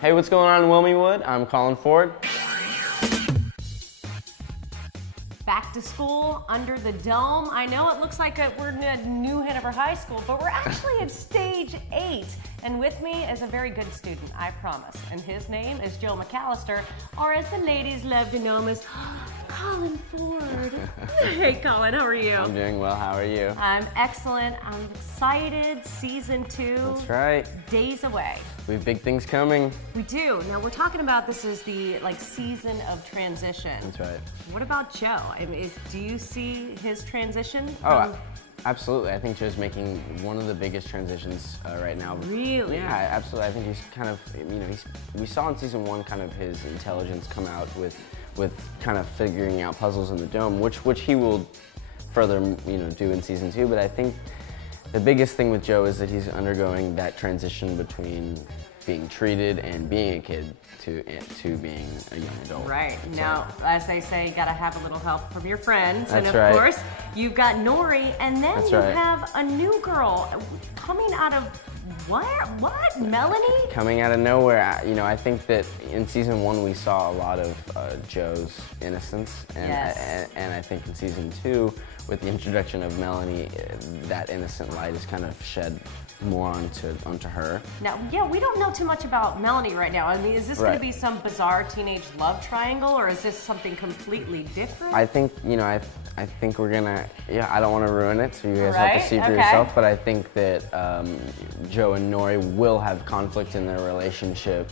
Hey, what's going on in Wilmingwood? I'm Colin Ford. Back to school, under the dome. I know it looks like we're at New Hanover High School, but we're actually at stage 8. And with me is a very good student, I promise. And his name is Joe McAllister, or as the ladies love to know him as Colin Ford. Hey Colin, how are you? I'm doing well, how are you? I'm excellent, I'm excited. Season 2. That's right. Days away. We have big things coming. We do. Now we're talking about this is the season of transition. That's right. What about Joe? I mean, do you see his transition? Absolutely. I think Joe's making one of the biggest transitions right now. Really? Yeah, absolutely. I think he's kind of, we saw in season 1 kind of his intelligence come out with kind of figuring out puzzles in the dome, which he will further, do in season 2. But I think the biggest thing with Joe is that he's undergoing that transition between being treated and being a kid to being a young adult. Right. Now, as they say, you gotta have a little help from your friends. That's and of right. course, you've got Nori, and then That's you right. have a new girl coming out of what? Melanie? Coming out of nowhere. I think that in season 1 we saw a lot of Joe's innocence, and Yes. and I think in season 2, with the introduction of Melanie, that innocent light is kind of shed more onto her. Now, yeah, we don't know too much about Melanie right now. I mean, is this going to Right. be some bizarre teenage love triangle, or is this something completely different? I think, I think we're gonna, I don't want to ruin it, so you guys have Right, to see for okay. yourself, but I think that Joe and Nori will have conflict in their relationship.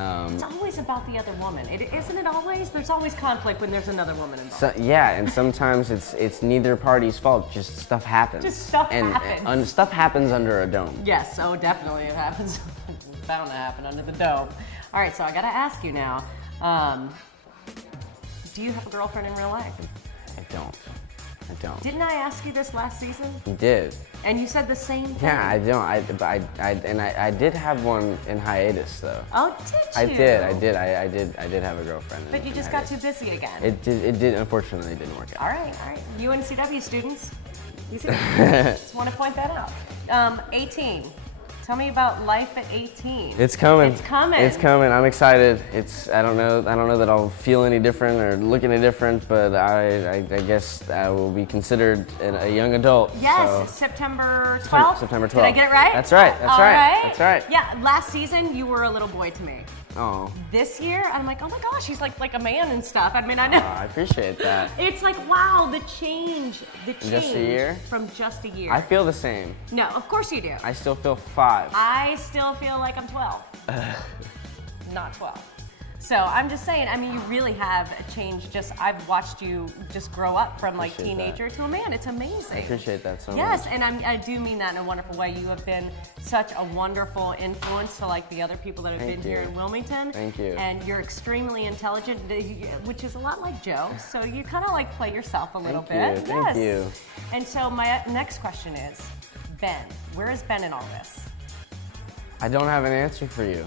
It's always about the other woman. Isn't it always? There's always conflict when there's another woman involved. So, yeah, and sometimes it's neither party's fault, just stuff happens. Just stuff happens. And stuff happens under a dome. Yes, oh, definitely it happens. It's bound to happen under the dome. All right, so I got to ask you now, do you have a girlfriend in real life? I don't. Didn't I ask you this last season? You did. And you said the same thing? Yeah, I don't. I did have one in hiatus though. Oh, did you? I did have a girirlfriend. But you just got too busy again. It did. Unfortunately, it didn't work out. All right. UNCW students, you see, just want to point that out. 18. Tell me about life at 18. It's coming. It's coming. It's coming. I'm excited. I don't know that I'll feel any different or look any different, but I guess I will be considered a young adult. Yes, so. September 12th. September 12th. Did I get it right? That's right. All right. That's right. Yeah, last season you were a little boy to me. Oh. This year, I'm like, oh my gosh, he's like a man and stuff. I mean, I know. I appreciate that. It's like, wow, the change. Just a year? From just a year. I feel the same. No, of course you do. I still feel 5. I still feel like I'm 12. Not 12. So I'm just saying, I mean, you really have changed. I've watched you just grow up from like teenager to a man. It's amazing. I appreciate that so much. Yes, and I do mean that in a wonderful way. You have been such a wonderful influence to like the other people that have been here in Wilmington. Thank you. And you're extremely intelligent, which is a lot like Joe. So you kind of like play yourself a little bit. Thank you. And so my next question is, Ben, where is Ben in all this? I don't have an answer for you.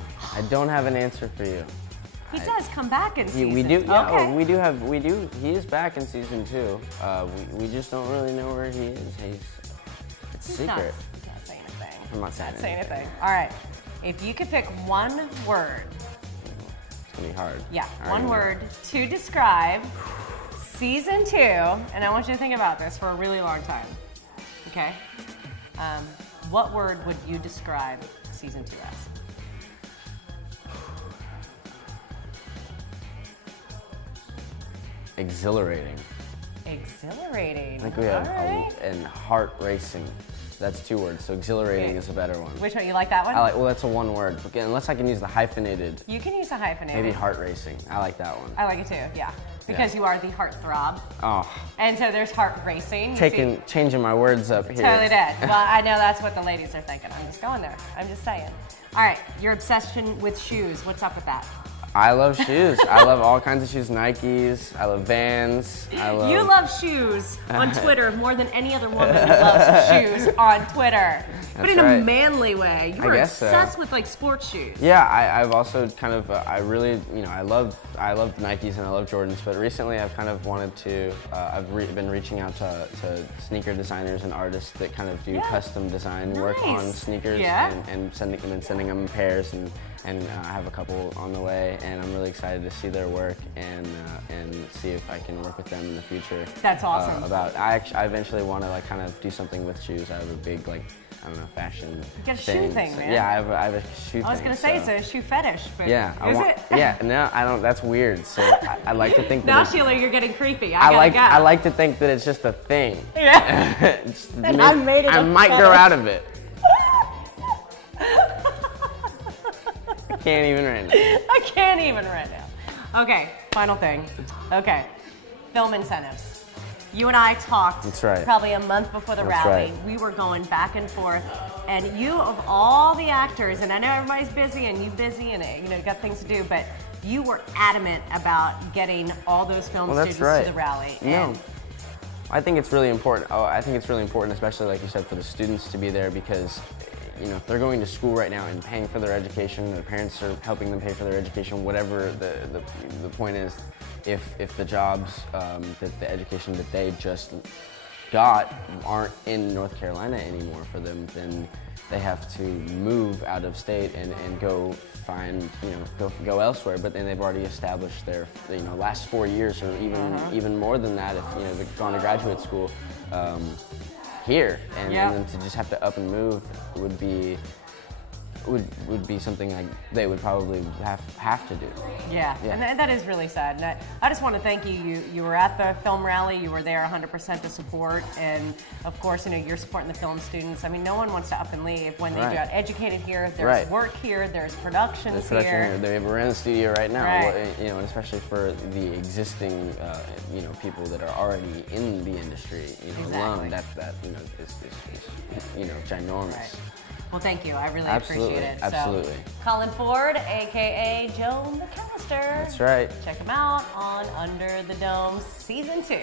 He does come back in season. We do. Yeah, okay. we do. He is back in season 2. We just don't really know where he is. It's secret. He's not saying anything. I'm not saying anything. All right. If you could pick one word. It's gonna be hard. Yeah, one word to describe season 2, and I want you to think about this for a really long time. Okay. What word would you describe season 2 as? Exhilarating. Exhilarating. I think we have All right. and heart racing. That's 2 words. So exhilarating is a better one. Which one? You like that one? Well, that's a 1 word. Again, unless I can use the hyphenated. You can use a hyphenated. Maybe heart racing. I like that one. I like it too. Yeah. Because you are the heartthrob. Oh. And so there's heart racing. Changing my words up here. Totally did. Well, I know that's what the ladies are thinking. I'm just going there. I'm just saying. All right, your obsession with shoes. What's up with that? I love shoes. I love all kinds of shoes. Nikes. I love Vans. You love shoes on Twitter more than any other woman who loves shoes on Twitter. But in a manly way. You were obsessed with like sports shoes. Yeah, I've also kind of, I really, I love Nikes and I love Jordans, but recently I've kind of wanted to, been reaching out to sneaker designers and artists that kind of do custom design work on sneakers and sending them in pairs, and and I have a couple on the way, and I'm really excited to see their work and see if I can work with them in the future. That's awesome. I eventually want to like kind of do something with shoes. I have a big like, I don't know, fashion. You got a shoe thing, man. Yeah, I have a shoe thing. I was gonna say it's a shoe fetish, but yeah, is it? Yeah, no, I don't. That's weird. So I like to think that. Now, Sheila, you're getting creepy. I I like to think that it's just a thing. Yeah. I might grow out of it. I can't even right now. I can't even right now. Okay, final thing. Okay, film incentives. You and I talked probably a month before the rally. We were going back and forth, and you, of all the actors, and I know everybody's busy and you busy and you got things to do, but you were adamant about getting all those film students to the rally. No, I think it's really important. I think it's really important, especially like you said, for the students to be there because they're going to school right now and paying for their education. Their parents are helping them pay for their education. Whatever the point is. If the jobs, the education that they just got aren't in North Carolina anymore for them, then they have to move out of state and go find, go elsewhere. But then they've already established their, last 4 years or even more than that if, they've gone to graduate school here. And then to just have to up and move would be something like they would probably have to do. Yeah. And that is really sad. And I just want to thank you. You were at the film rally. You were there 100% to support, and of course, you're supporting the film students. I mean, no one wants to up and leave when they got educated here. There's work here. There's productions here. We're in the studio right now. And especially for the existing, people that are already in the industry. Alone that is ginormous. Right. Well, thank you. I really appreciate it. Absolutely. So, Colin Ford, a.k.a. Joe McAllister. That's right. Check him out on Under the Dome Season 2.